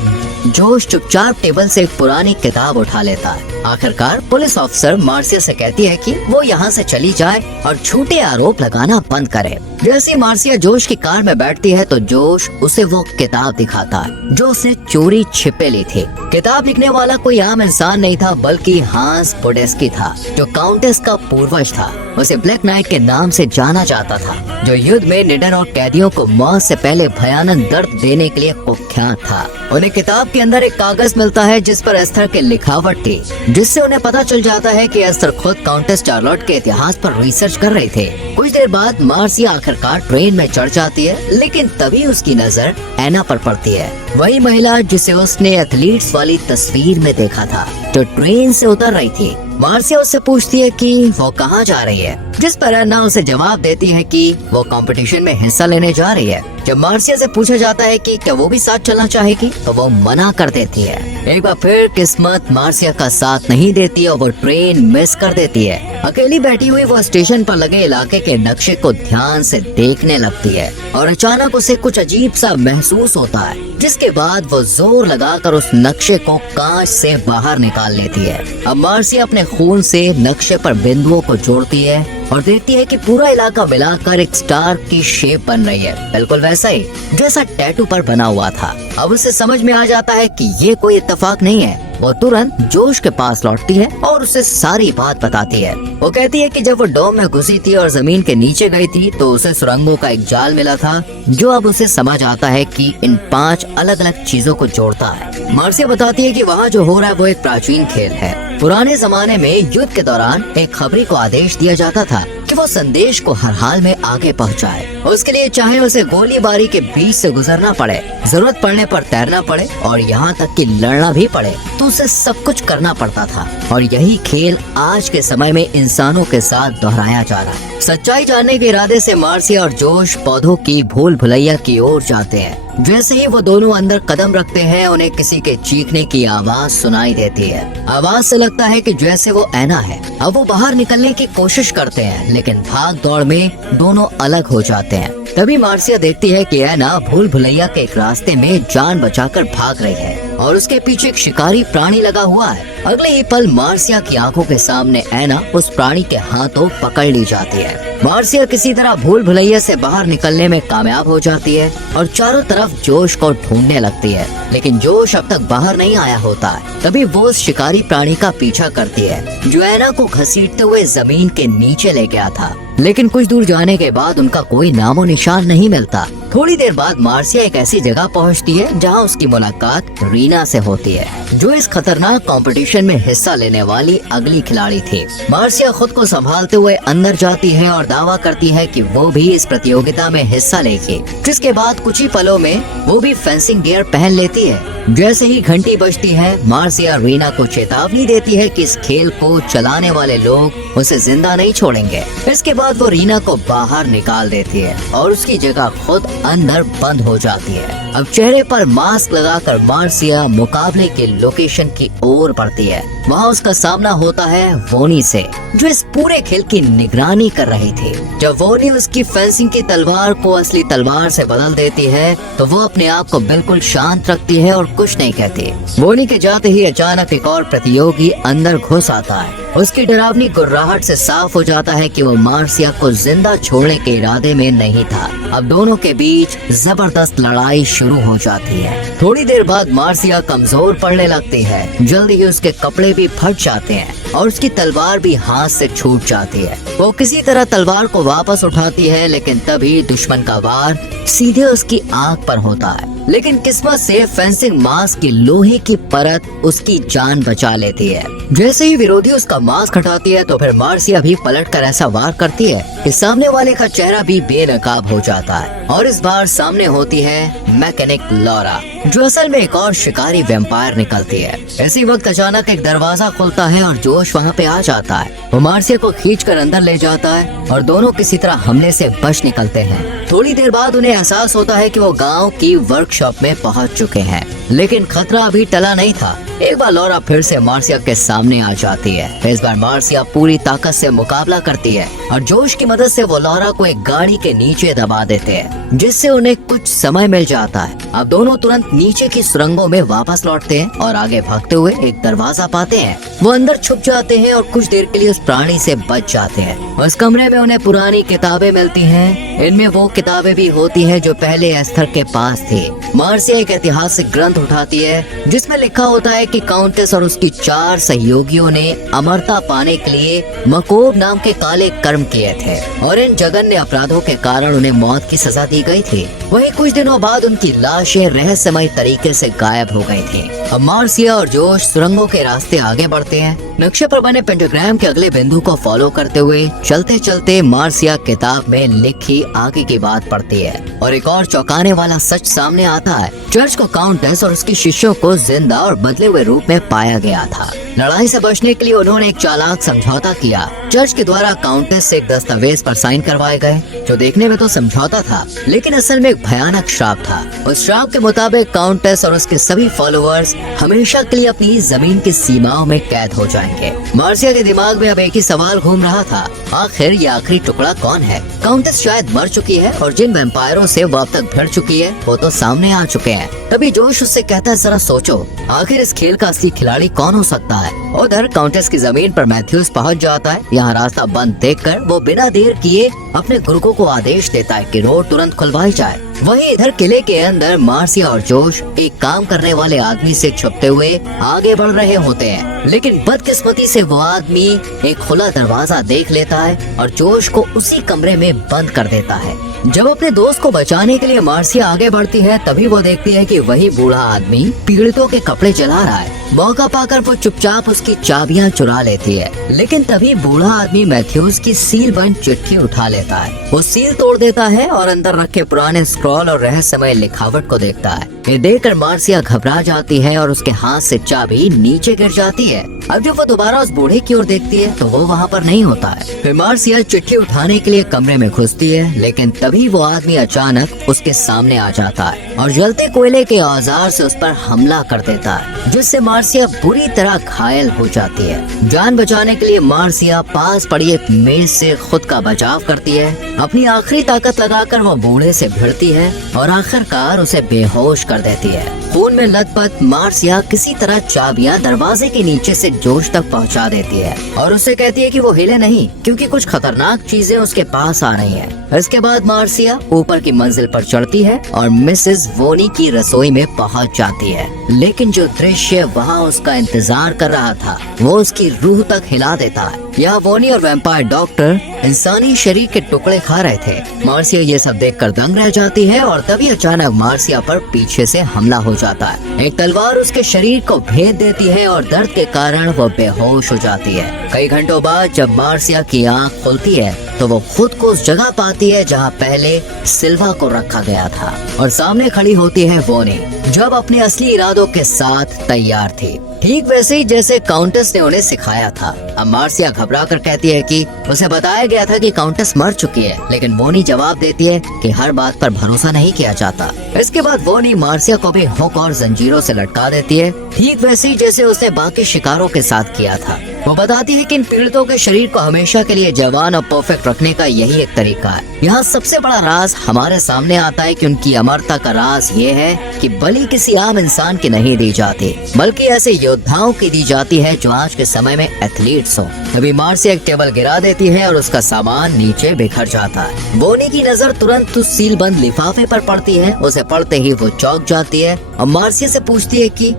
जोश चुपचाप टेबल से एक पुरानी किताब उठा लेता है। आखिरकार पुलिस ऑफिसर मार्सिया से कहती है कि वो यहाँ से चली जाए और झूठे आरोप लगाना बंद करे। जैसे मार्सिया जोश की कार में बैठती है तो जोश उसे वो किताब दिखाता है जो उसने चोरी छिपे ली थी। किताब लिखने वाला कोई आम इंसान नहीं था बल्कि हांस पोडेस्की था, जो काउंटेस का पूर्वज था। उसे ब्लैक नाइट के नाम से जाना जाता था, जो युद्ध में निडर और कैदियों को मौत से पहले भयानक दर्द देने के लिए कुख्यात था। उन्हें किताब किताब के अंदर एक कागज मिलता है जिस पर एस्थर के लिखावट थी, जिससे उन्हें पता चल जाता है कि एस्थर खुद काउंटेस चार्लोट के इतिहास पर रिसर्च कर रही थे। कुछ देर बाद मार्सिया आखिरकार ट्रेन में चढ़ जाती है, लेकिन तभी उसकी नजर एना पर पड़ती है, वही महिला जिसे उसने एथलीट्स वाली तस्वीर में देखा था, जो ट्रेन से उतर रही थी। मार्सिया उससे पूछती है कि वो कहाँ जा रही है, जिस पर एना उसे जवाब देती है कि वो कंपटीशन में हिस्सा लेने जा रही है। जब मार्सिया से पूछा जाता है कि क्या वो भी साथ चलना चाहेगी, तो वो मना कर देती है। एक बार फिर किस्मत मार्सिया का साथ नहीं देती और वो ट्रेन मिस कर देती है। अकेली बैठी हुई वो स्टेशन पर लगे इलाके के नक्शे को ध्यान से देखने लगती है और अचानक उसे कुछ अजीब सा महसूस होता है, जिसके बाद वो जोर लगाकर उस नक्शे को कांच से बाहर निकाल लेती है। अब मार्सिया अपने खून से नक्शे पर बिंदुओं को जोड़ती है और देखती है कि पूरा इलाका मिलाकर एक स्टार की शेप बन रही है, बिल्कुल वैसा ही जैसा टैटू पर बना हुआ था। अब उसे समझ में आ जाता है कि ये कोई इत्तेफाक नहीं है। वो तुरंत जोश के पास लौटती है और उसे सारी बात बताती है। वो कहती है कि जब वो डोम में घुसी थी और जमीन के नीचे गई थी, तो उसे सुरंगों का एक जाल मिला था, जो अब उसे समझ आता है कि इन 5 अलग अलग चीजों को जोड़ता है। मार्सिया बताती है कि वहाँ जो हो रहा है वो एक प्राचीन खेल है। पुराने जमाने में युद्ध के दौरान एक खबरी को आदेश दिया जाता था कि वो संदेश को हर हाल में आगे पहुंचाए। उसके लिए चाहे उसे गोलीबारी के बीच से गुजरना पड़े, जरूरत पड़ने पर तैरना पड़े और यहाँ तक कि लड़ना भी पड़े, तो उसे सब कुछ करना पड़ता था। और यही खेल आज के समय में इंसानों के साथ दोहराया जा रहा है। सच्चाई जानने के इरादे से मार्सिया और जोश पौधों की भूल भुलैया की ओर जाते हैं। जैसे ही वो दोनों अंदर कदम रखते हैं, उन्हें किसी के चीखने की आवाज सुनाई देती है। आवाज से लगता है कि जैसे वो एना है। अब वो बाहर निकलने की कोशिश करते हैं, लेकिन भाग दौड़ में दोनों अलग हो जाते हैं। तभी मार्सिया देखती है कि एना भूल भुलैया के एक रास्ते में जान बचाकर भाग रही है और उसके पीछे एक शिकारी प्राणी लगा हुआ है। अगले ही पल मार्सिया की आंखों के सामने एना उस प्राणी के हाथों पकड़ ली जाती है। मार्सिया किसी तरह भूल भुलैया से बाहर निकलने में कामयाब हो जाती है और चारों तरफ जोश को ढूंढने लगती है, लेकिन जोश अब तक बाहर नहीं आया होता है। तभी वो उस शिकारी प्राणी का पीछा करती है, जो एना को घसीटते हुए जमीन के नीचे ले गया था। लेकिन कुछ दूर जाने के बाद उनका कोई नामो निशान नहीं मिलता। थोड़ी देर बाद मार्सिया एक ऐसी जगह पहुंचती है जहां उसकी मुलाकात रीना से होती है, जो इस खतरनाक कंपटीशन में हिस्सा लेने वाली अगली खिलाड़ी थी। मार्सिया खुद को संभालते हुए अंदर जाती है और दावा करती है कि वो भी इस प्रतियोगिता में हिस्सा लेगी, जिसके बाद कुछ ही पलों में वो भी फेंसिंग गियर पहन लेती है। जैसे ही घंटी बजती है, मार्सिया रीना को चेतावनी देती है कि इस खेल को चलाने वाले लोग उसे जिंदा नहीं छोड़ेंगे। इसके बाद वो रीना को बाहर निकाल देती है और उसकी जगह खुद अंदर बंद हो जाती है। अब चेहरे पर मास्क लगाकर मार्सिया मुकाबले के लोकेशन की ओर बढ़ती है। वहाँ उसका सामना होता है वोनी से, जो इस पूरे खेल की निगरानी कर रही थी। जब वोनी उसकी फेंसिंग की तलवार को असली तलवार से बदल देती है, तो वो अपने आप को बिल्कुल शांत रखती है और कुछ नहीं कहती। वोनी के जाते ही अचानक एक और प्रतियोगी अंदर घुस आता है। उसकी डरावनी गुर्राहट से साफ हो जाता है कि वो मार्सिया को जिंदा छोड़ने के इरादे में नहीं था। अब दोनों के बीच जबरदस्त लड़ाई शुरू हो जाती है। थोड़ी देर बाद मार्सिया कमजोर पड़ने लगती है। जल्दी ही उसके कपड़े भी फट जाते हैं और उसकी तलवार भी हाथ से छूट जाती है। वो किसी तरह तलवार को वापस उठाती है, लेकिन तभी दुश्मन का वार सीधे उसकी आंख पर होता है। लेकिन किस्मत से फेंसिंग मास्क की लोहे की परत उसकी जान बचा लेती है। जैसे ही विरोधी उसका मास्क हटाती है, तो फिर मार्सिया भी पलटकर ऐसा वार करती है कि सामने वाले का चेहरा भी बेनकाब हो जाता है। और इस बार सामने होती है मैकेनिक लॉरा, जो असल में एक और शिकारी वैम्पायर निकलती है। इसी वक्त अचानक एक दरवाजा खुलता है और जोश वहाँ पे आ जाता है। वो मार्सिया को खींचकर अंदर ले जाता है और दोनों किसी तरह हमले से बच निकलते हैं। थोड़ी देर बाद उन्हें एहसास होता है कि वो गांव की वर्कशॉप में पहुंच चुके हैं, लेकिन खतरा अभी टला नहीं था। एक बार लॉरा फिर से मार्सिया के सामने आ जाती है। इस बार मार्सिया पूरी ताकत से मुकाबला करती है और जोश की मदद से वो लॉरा को एक गाड़ी के नीचे दबा देते हैं, जिससे उन्हें कुछ समय मिल जाता है। अब दोनों तुरंत नीचे की सुरंगों में वापस लौटते हैं और आगे भागते हुए एक दरवाजा पाते हैं। वो अंदर छुप जाते हैं और कुछ देर के लिए उस प्राणी से बच जाते हैं। उस कमरे में उन्हें पुरानी किताबें मिलती हैं। इनमें वो किताबें भी होती हैं जो पहले एस्थर के पास थी। मार्सिया एक ऐतिहासिक ग्रंथ उठाती है, जिसमें लिखा होता है कि काउंटेस और उसकी 4 सहयोगियों ने अमरता पाने के लिए मकोब नाम के काले कर्म किए थे और इन जघन्य अपराधों के कारण उन्हें मौत की सजा दी गई थी। वहीं कुछ दिनों बाद उनकी लाशें रहस्यमय तरीके से गायब हो गई थी। अब मार्सिया और जोश सुरंगों के रास्ते आगे बढ़ते हैं। नक्शे पर बने पेंटाग्राम के अगले बिंदु को फॉलो करते हुए चलते चलते मार्सिया किताब में लिखी आगे की बात पढ़ती है और एक और चौंकाने वाला सच सामने आता है। चर्च को काउंटेस और उसके शिष्यों को जिंदा और बदले हुए रूप में पाया गया था। लड़ाई से बचने के लिए उन्होंने एक चालाक समझौता किया। चर्च के द्वारा काउंटेस से एक दस्तावेज पर साइन करवाए गए जो देखने में तो समझौता था लेकिन असल में एक भयानक श्राप था। उस श्राप के मुताबिक काउंटेस और उसके सभी फॉलोअर्स हमेशा के लिए अपनी जमीन की सीमाओं में कैद हो जाएंगे। मार्सिया के दिमाग में अब एक ही सवाल घूम रहा था, आखिर ये आखिरी टुकड़ा कौन है? काउंटेस शायद मर चुकी है और जिन वैम्पायरों से वो अब तक भिड़ चुकी है वो तो सामने आ चुके हैं। तभी जोश उससे कहता है, जरा सोचो आखिर इस खेल का असली खिलाड़ी कौन हो सकता है? उधर काउंटेस की जमीन पर मैथ्यूस पहुंच जाता है। यहाँ रास्ता बंद देखकर वो बिना देर किए अपने गुर्गों को आदेश देता है कि रोड तुरंत खुलवाई जाए। वहीं इधर किले के अंदर मार्सिया और जोश एक काम करने वाले आदमी से छुपते हुए आगे बढ़ रहे होते हैं, लेकिन बदकिस्मती से वो आदमी एक खुला दरवाजा देख लेता है और जोश को उसी कमरे में बंद कर देता है। जब अपने दोस्त को बचाने के लिए मार्सिया आगे बढ़ती है तभी वो देखती है कि वही बूढ़ा आदमी पीड़ितों के कपड़े जला रहा है। मौका पाकर वो चुपचाप उसकी चाबियां चुरा लेती है, लेकिन तभी बूढ़ा आदमी मैथ्यूस की सील बंद चिट्ठी उठा लेता है। वो सील तोड़ देता है और अंदर रखे पुराने स्क्रॉल और रहस्यमय लिखावट को देखता है। ये देखकर मार्सिया घबरा जाती है और उसके हाथ से चाबी नीचे गिर जाती है। अब जब वो दोबारा उस बूढ़े की ओर देखती है तो वो वहाँ पर नहीं होता है। फिर मार्सिया चिट्ठी उठाने के लिए कमरे में घुसती है, लेकिन तभी वो आदमी अचानक उसके सामने आ जाता है और जलते कोयले के औजार से उस पर हमला कर देता है, जिससे मार्सिया बुरी तरह घायल हो जाती है। जान बचाने के लिए मार्सिया पास पड़ी एक मेज से खुद का बचाव करती है। अपनी आखिरी ताकत लगाकर वो बूढ़े से भिड़ती है और आखिरकार उसे बेहोश कर देती है। खून में लथपथ मार्सिया किसी तरह चाबियां दरवाजे के नीचे से जोश तक पहुंचा देती है और उससे कहती है कि वो हिले नहीं क्योंकि कुछ खतरनाक चीजें उसके पास आ रही हैं। इसके बाद मार्सिया ऊपर की मंजिल पर चढ़ती है और मिसेस वोनी की रसोई में पहुंच जाती है, लेकिन जो दृश्य वहां उसका इंतजार कर रहा था वो उसकी रूह तक हिला देता है। यहाँ वोनी और वैम्पायर डॉक्टर इंसानी शरीर के टुकड़े खा रहे थे। मार्सिया ये सब देखकर दंग रह जाती है और तभी अचानक मार्सिया पर पीछे से हमला हो जाता है। एक तलवार उसके शरीर को भेद देती है और दर्द के कारण वो बेहोश हो जाती है। कई घंटों बाद जब मार्सिया की आंख खुलती है तो वो खुद को उस जगह पाती है जहाँ पहले सिल्वा को रखा गया था और सामने खड़ी होती है वोनी, जब अपने असली इरादों के साथ तैयार थी, ठीक वैसे ही जैसे काउंटेस ने उन्हें सिखाया था। अब मार्सिया घबरा कर कहती है कि उसे बताया गया था कि काउंटेस मर चुकी है, लेकिन वोनी जवाब देती है कि हर बात पर भरोसा नहीं किया जाता। इसके बाद वोनी मार्सिया को भी हुक और जंजीरों से लटका देती है, ठीक वैसे ही जैसे उसने बाकी शिकारों के साथ किया था। वो बताती है कि इन पीड़ितों के शरीर को हमेशा के लिए जवान और परफेक्ट रखने का यही एक तरीका है। यहाँ सबसे बड़ा राज हमारे सामने आता है कि उनकी अमरता का राज ये है कि बलि किसी आम इंसान की नहीं दी जाती, बल्कि ऐसे योद्धाओं की दी जाती है जो आज के समय में एथलीट्स हो। तभी मार्सिया एक टेबल गिरा देती है और उसका सामान नीचे बिखर जाता है। वोनी की नजर तुरंत उस सील बंद लिफाफे पर पड़ती है। उसे पढ़ते ही वो चौंक जाती है और मार्सिया से पूछती है कि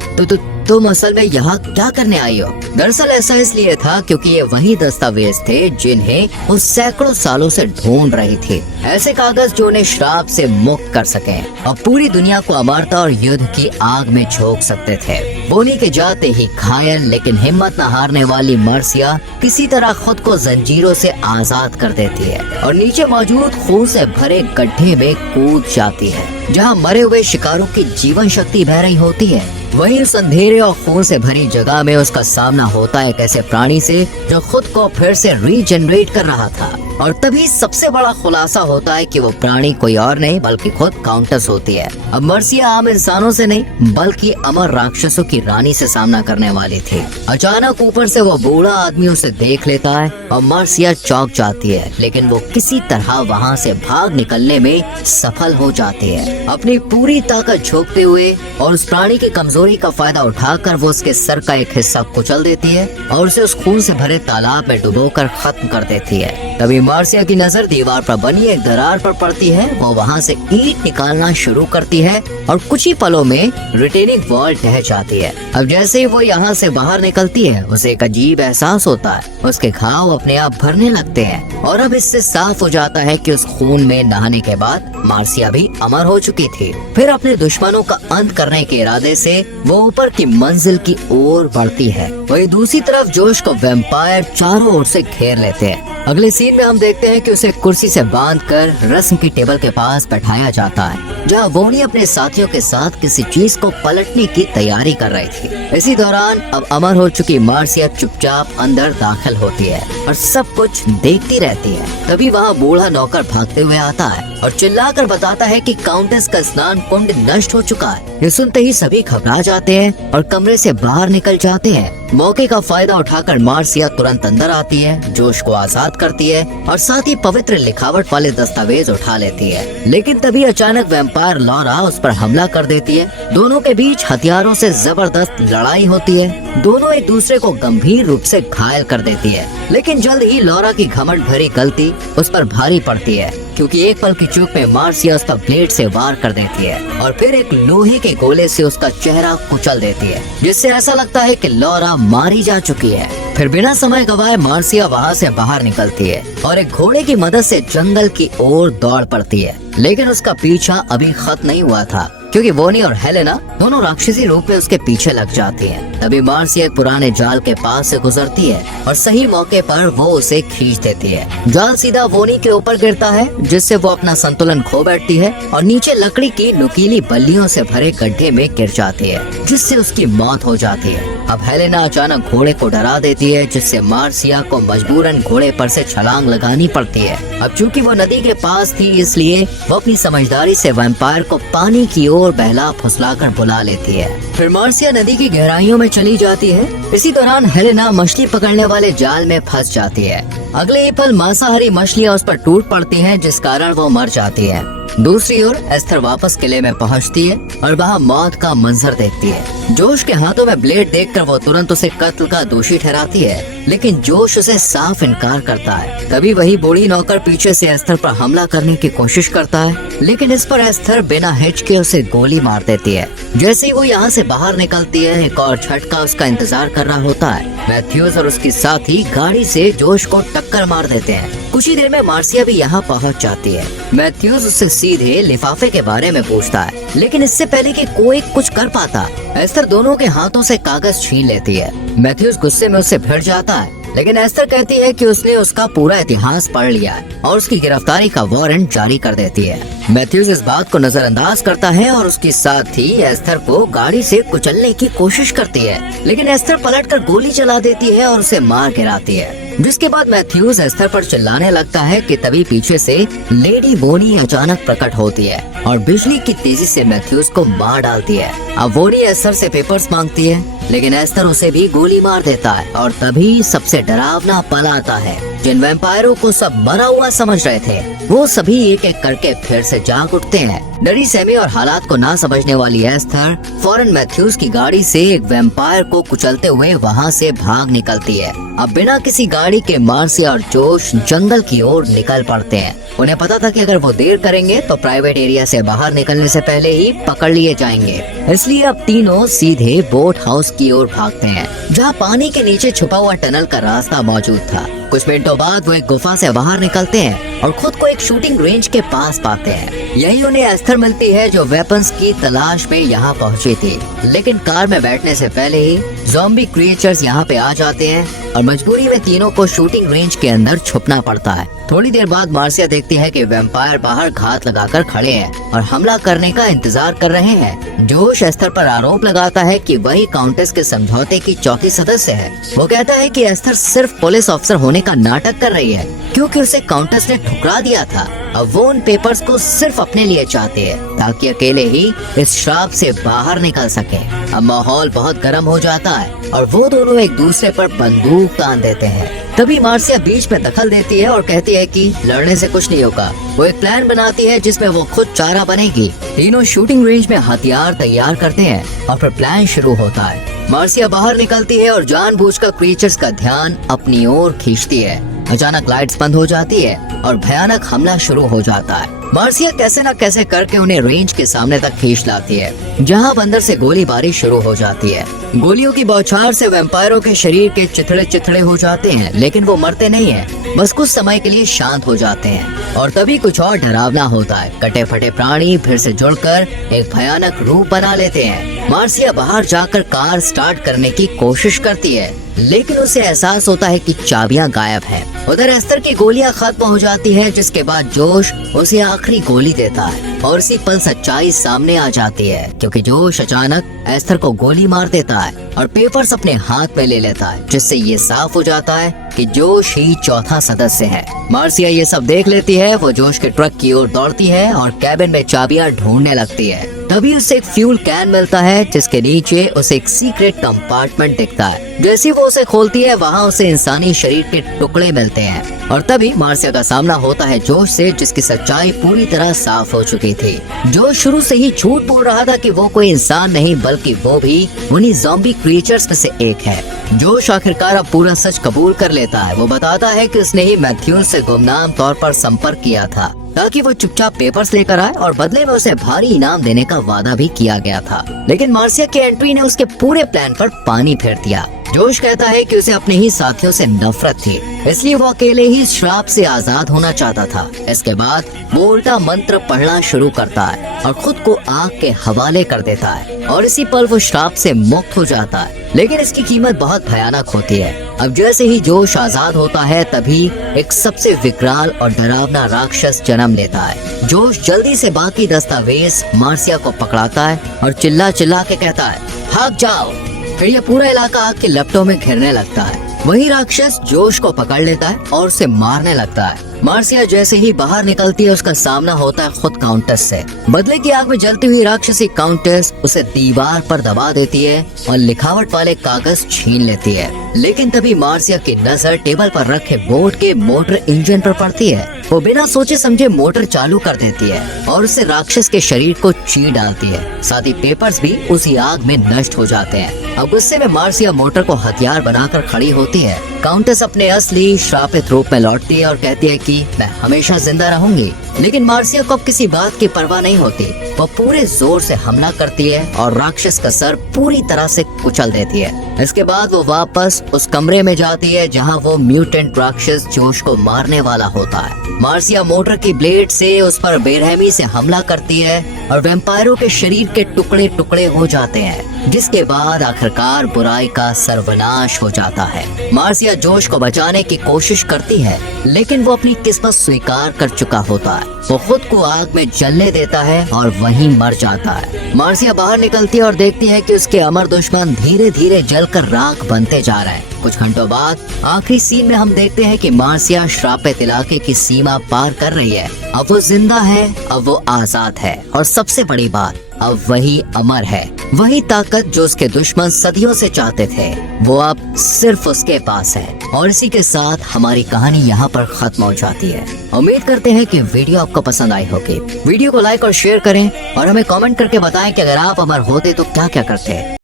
तुम असल में यहाँ क्या करने आई हो? दरअसल ऐसा इसलिए था क्योंकि ये वही दस्तावेज थे जिन्हें वो सैकड़ों सालों से ढूंढ रही थी, ऐसे कागज जो उन्हें श्राप से मुक्त कर सके और पूरी दुनिया को अमरता और युद्ध की आग में झोंक सकते थे। वोनी के जाते ही घायल लेकिन हिम्मत न हारने वाली मार्सिया किसी तरह खुद को जंजीरों से आजाद कर देती है और नीचे मौजूद खून से भरे गड्ढे में कूद जाती है, जहाँ मरे हुए शिकारों की जीवन शक्ति बह रही होती है। वहीं उस अंधेरे और खून से भरी जगह में उसका सामना होता है एक ऐसे प्राणी से जो खुद को फिर से रीजनरेट कर रहा था। और तभी सबसे बड़ा खुलासा होता है कि वो प्राणी कोई और नहीं बल्कि खुद काउंटेस होती है। अब मार्सिया आम इंसानों से नहीं बल्कि अमर राक्षसों की रानी से सामना करने वाली थी। अचानक ऊपर से वो बूढ़ा आदमी उसे देख लेता है और मार्सिया चौंक जाती है, लेकिन वो किसी तरह वहाँ से भाग निकलने में सफल हो जाती है, अपनी पूरी ताकत झोंकते हुए। और उस प्राणी की कमजोरी का फायदा उठाकर वो उसके सर का एक हिस्सा कुचल देती है और उसे उस खून से भरे तालाब में डुबोकर खत्म कर देती है। तभी मार्सिया की नजर दीवार पर बनी एक दरार पर पड़ती है। वो वहाँ से ईंट निकालना शुरू करती है और कुछ ही पलों में रिटेनिंग वॉल ढह जाती है। अब जैसे ही वो यहाँ से बाहर निकलती है, उसे एक अजीब एहसास होता है। उसके घाव अपने आप भरने लगते हैं और अब इससे साफ हो जाता है कि उस खून में नहाने के बाद मार्सिया भी अमर हो चुकी थी। फिर अपने दुश्मनों का अंत करने के इरादे से वो ऊपर की मंजिल की ओर बढ़ती है। वही दूसरी तरफ जोश को वैम्पायर चारों ओर से घेर लेते हैं। अगले सीन में हम देखते हैं कि उसे कुर्सी से बांधकर रस्म की टेबल के पास बैठाया जाता है, जहां वोनी अपने साथियों के साथ किसी चीज को पलटने की तैयारी कर रही थी। इसी दौरान अब अमर हो चुकी मार्सिया चुपचाप अंदर दाखिल होती है और सब कुछ देखती रहती है। तभी वहाँ बूढ़ा नौकर भागते हुए आता है और चिल्लाकर बताता है कि काउंटेस का स्नान कुंड नष्ट हो चुका है। ये सुनते ही सभी घबरा जाते हैं और कमरे से बाहर निकल जाते हैं। मौके का फायदा उठाकर मार्सिया तुरंत अंदर आती है, जोश को आजाद करती है और साथ ही पवित्र लिखावट वाले दस्तावेज उठा लेती है। लेकिन तभी अचानक वैम्पायर लॉरा उस पर हमला कर देती है। दोनों के बीच हथियारों से जबरदस्त लड़ाई होती है। दोनों एक दूसरे को गंभीर रूप से घायल कर देती है, लेकिन जल्द ही लॉरा की घमंड भरी गलती उस पर भारी पड़ती है, क्योंकि एक पल की चूक में मार्सिया उस पर ब्लेड से वार कर देती है और फिर एक लोहे के गोले से उसका चेहरा कुचल देती है, जिससे ऐसा लगता है कि लॉरा मारी जा चुकी है। फिर बिना समय गवाए मार्सिया वहाँ से बाहर निकलती है और एक घोड़े की मदद से जंगल की ओर दौड़ पड़ती है। लेकिन उसका पीछा अभी खत्म नहीं हुआ था, क्योंकि वोनी और हेलेना दोनों राक्षसी रूप में उसके पीछे लग जाती हैं। तभी मार्सिया एक पुराने जाल के पास से गुजरती है और सही मौके पर वो उसे खींच देती है। जाल सीधा वोनी के ऊपर गिरता है, जिससे वो अपना संतुलन खो बैठती है और नीचे लकड़ी की नुकीली बल्लियों से भरे गड्ढे में गिर जाती है, जिससे उसकी मौत हो जाती है। अब हेलेना अचानक घोड़े को डरा देती है, जिससे मार्सिया को मजबूरन घोड़े पर से छलांग लगानी पड़ती है। अब चूंकि वो नदी के पास थी, इसलिए वो अपनी समझदारी से वैम्पायर को पानी की ओर बहला फुसलाकर बुला लेती है। फिर मार्सिया नदी की गहराइयों में चली जाती है। इसी दौरान हेलेना मछली पकड़ने वाले जाल में फंस जाती है। अगले ही पल मांसाहारी मछलियाँ उस पर टूट पड़ती हैं, जिस कारण वो मर जाती है। दूसरी ओर एस्थर वापस किले में पहुंचती है और वहाँ मौत का मंजर देखती है। जोश के हाथों में ब्लेड देखकर वो तुरंत उसे कत्ल का दोषी ठहराती है, लेकिन जोश उसे साफ इनकार करता है। तभी वही बूढ़ी नौकर पीछे से एस्थर पर हमला करने की कोशिश करता है, लेकिन इस पर एस्थर बिना हिचके उसे गोली मार देती है। जैसे ही वो यहाँ से बाहर निकलती है, एक और झटका उसका इंतजार कर रहा होता है। मैथ्यूज और उसके साथी गाड़ी से जोश को टक्कर मार देते हैं। कुछ ही देर में मार्सिया भी यहाँ पहुँच जाती है। मैथ्यूज उससे सीधे लिफाफे के बारे में पूछता है, लेकिन इससे पहले कि कोई कुछ कर पाता, एस्थर दोनों के हाथों से कागज छीन लेती है। मैथ्यूज गुस्से में उससे भिड़ जाता है, लेकिन एस्थर कहती है कि उसने उसका पूरा इतिहास पढ़ लिया है और उसकी गिरफ्तारी का वारंट जारी कर देती है। मैथ्यूज इस बात को नजरअंदाज करता है और उसके साथ ही एस्थर को गाड़ी से कुचलने की कोशिश करती है, लेकिन एस्थर पलटकर गोली चला देती है और उसे मार गिराती है। जिसके बाद मैथ्यूज एस्थर पर चिल्लाने लगता है कि तभी पीछे से लेडी वोनी अचानक प्रकट होती है और बिजली की तेजी से मैथ्यूज को मार डालती है। अब वोनी एस्थर से पेपर्स मांगती है, लेकिन एस्थर उसे भी गोली मार देता है और तभी सबसे डरावना पल आता है। जिन वैम्पायरों को सब मरा हुआ समझ रहे थे, वो सभी एक एक करके फिर से जाग उठते हैं। डरी सहमी और हालात को ना समझने वाली एस्थर फौरन मैथ्यूज की गाड़ी से एक वैम्पायर को कुचलते हुए वहाँ से भाग निकलती है। अब बिना किसी गाड़ी के मार्सिया और जोश जंगल की ओर निकल पड़ते हैं। उन्हें पता था कि अगर वो देर करेंगे तो प्राइवेट एरिया से बाहर निकलने से पहले ही पकड़ लिए जाएंगे, इसलिए अब तीनों सीधे बोट हाउस की ओर भागते हैं, जहाँ पानी के नीचे छुपा हुआ टनल का रास्ता मौजूद था। कुछ मिनटों बाद वो एक गुफा से बाहर निकलते हैं और खुद को एक शूटिंग रेंज के पास पाते हैं। यही उन्हें एस्थर मिलती है, जो वेपन्स की तलाश में यहाँ पहुँची थी, लेकिन कार में बैठने से पहले ही ज़ॉम्बी क्रिएचर्स यहाँ पे आ जाते हैं और मजबूरी में तीनों को शूटिंग रेंज के अंदर छुपना पड़ता है। थोड़ी देर बाद मार्सिया देखती है कि वैम्पायर बाहर घात लगाकर खड़े हैं और हमला करने का इंतजार कर रहे हैं। जोश एस्थर पर आरोप लगाता है कि वही काउंटेस के समझौते की चौथी सदस्य है। वो कहता है कि एस्थर सिर्फ पुलिस ऑफिसर होने का नाटक कर रही है, क्योंकि उसे काउंटेस ने ठुकरा दिया था। अब वो उन पेपर्स को सिर्फ अपने लिए चाहते हैं, ताकि अकेले ही इस श्राप से बाहर निकल सके। अब माहौल बहुत गर्म हो जाता है और वो दोनों एक दूसरे पर बंदूक तान देते हैं। तभी मार्सिया बीच में दखल देती है और कहती है कि लड़ने से कुछ नहीं होगा। वो एक प्लान बनाती है जिसमें वो खुद चारा बनेगी। तीनों शूटिंग रेंज में हथियार तैयार करते हैं और फिर प्लान शुरू होता है। मार्सिया बाहर निकलती है और जानबूझकर क्रीचर्स का ध्यान अपनी ओर खींचती है। अचानक लाइट्स बंद हो जाती है और भयानक हमला शुरू हो जाता है। मार्सिया कैसे न कैसे करके उन्हें रेंज के सामने तक खींच लाती है, जहां बंदर से गोलीबारी शुरू हो जाती है। गोलियों की बौछार से वैम्पायरों के शरीर के चिथड़े चिथड़े हो जाते हैं, लेकिन वो मरते नहीं हैं, बस कुछ समय के लिए शांत हो जाते हैं। और तभी कुछ और डरावना होता है। कटे फटे प्राणी फिर से जुड़कर एक भयानक रूप बना लेते हैं। मार्सिया बाहर जाकर कार स्टार्ट करने की कोशिश करती है, लेकिन उसे एहसास होता है कि चाबियां गायब हैं। उधर एस्तर की गोलियां खत्म हो जाती हैं, जिसके बाद जोश उसे आखिरी गोली देता है और इसी पल सच्चाई सामने आ जाती है, क्योंकि जोश अचानक एस्तर को गोली मार देता है और पेपर्स अपने हाथ में ले लेता है, जिससे ये साफ हो जाता है कि जोश ही चौथा सदस्य है। मार्सिया ये सब देख लेती है। वो जोश के ट्रक की ओर दौड़ती है और कैबिन में चाबियां ढूंढने लगती है। तभी उसे एक फ्यूल कैन मिलता है, जिसके नीचे उसे एक सीक्रेट कंपार्टमेंट दिखता है। जैसे वो उसे खोलती है, वहाँ उसे इंसानी शरीर के टुकड़े मिलते हैं और तभी मार्सिया का सामना होता है जोश से, जिसकी सच्चाई पूरी तरह साफ हो चुकी थी। जोश शुरू से ही झूठ बोल रहा था कि वो कोई इंसान नहीं, बल्कि वो भी उन्हीं ज़ॉम्बी क्रिएचर्स में से एक है। जोश आखिरकार अब पूरा सच कबूल कर लेता है। वो बताता है कि उसने ही मैथ्यूज से गुमनाम तौर पर संपर्क किया था, ताकि वो चुपचाप पेपर्स लेकर आए और बदले में उसे भारी इनाम देने का वादा भी किया गया था। लेकिन मार्सिया की एंट्री ने उसके पूरे प्लान पर पानी फेर दिया। जोश कहता है कि उसे अपने ही साथियों से नफरत थी, इसलिए वो अकेले ही श्राप से आजाद होना चाहता था। इसके बाद वो उल्टा मंत्र पढ़ना शुरू करता है और खुद को आग के हवाले कर देता है और इसी पल वो श्राप से मुक्त हो जाता है। लेकिन इसकी कीमत बहुत भयानक होती है। अब जैसे ही जोश आजाद होता है, तभी एक सबसे विकराल और डरावना राक्षस जन्म लेता है। जोश जल्दी से बाकी दस्तावेज मार्सिया को पकड़ाता है और चिल्ला चिल्ला के कहता है, भाग जाओ। फिर ये पूरा इलाका आग के लपटों में घिरने लगता है। वही राक्षस जोश को पकड़ लेता है और उसे मारने लगता है। मार्सिया जैसे ही बाहर निकलती है, उसका सामना होता है खुद काउंटेस से। बदले की आग में जलती हुई राक्षसी काउंटेस उसे दीवार पर दबा देती है और लिखावट वाले कागज छीन लेती है। लेकिन तभी मार्सिया की नजर टेबल पर रखे बोट के मोटर इंजन पर पड़ती है। वो बिना सोचे समझे मोटर चालू कर देती है और उससे राक्षस के शरीर को चीर डालती है। साथ ही पेपर्स भी उसी आग में नष्ट हो जाते हैं। अब गुस्से में मार्सिया मोटर को हथियार बनाकर खड़ी होती है। काउंटेस अपने असली श्रापित रूप में लौटती है और कहती है कि मैं हमेशा जिंदा रहूंगी। लेकिन मार्सिया को अब किसी बात की परवाह नहीं होती। वो पूरे जोर से हमला करती है और राक्षस का सर पूरी तरह से कुचल देती है। इसके बाद वो वापस उस कमरे में जाती है जहां वो म्यूटेंट राक्षस जोश को मारने वाला होता है। मार्सिया मोटर की ब्लेड से उस पर बेरहमी से हमला करती है और वैम्पायरों के शरीर के टुकड़े टुकड़े हो जाते हैं, जिसके बाद आखिरकार बुराई का सर्वनाश हो जाता है। मार्सिया जोश को बचाने की कोशिश करती है, लेकिन वो अपनी किस्मत स्वीकार कर चुका होता है। वो खुद को आग में जलने देता है और वहीं मर जाता है। मार्सिया बाहर निकलती है और देखती है कि उसके अमर दुश्मन धीरे धीरे जलकर राख बनते जा रहे हैं। कुछ घंटों बाद आखिरी सीन में हम देखते हैं कि मार्सिया श्रापित इलाके की सीमा पार कर रही है। अब वो जिंदा है, अब वो आजाद है और सबसे बड़ी बात, अब वही अमर है। वही ताकत जो उसके दुश्मन सदियों से चाहते थे, वो अब सिर्फ उसके पास है। और इसी के साथ हमारी कहानी यहाँ पर खत्म हो जाती है। उम्मीद करते हैं कि वीडियो आपको पसंद आई होगी। वीडियो को लाइक और शेयर करें और हमें कमेंट करके बताएं कि अगर आप अमर होते तो क्या क्या करते।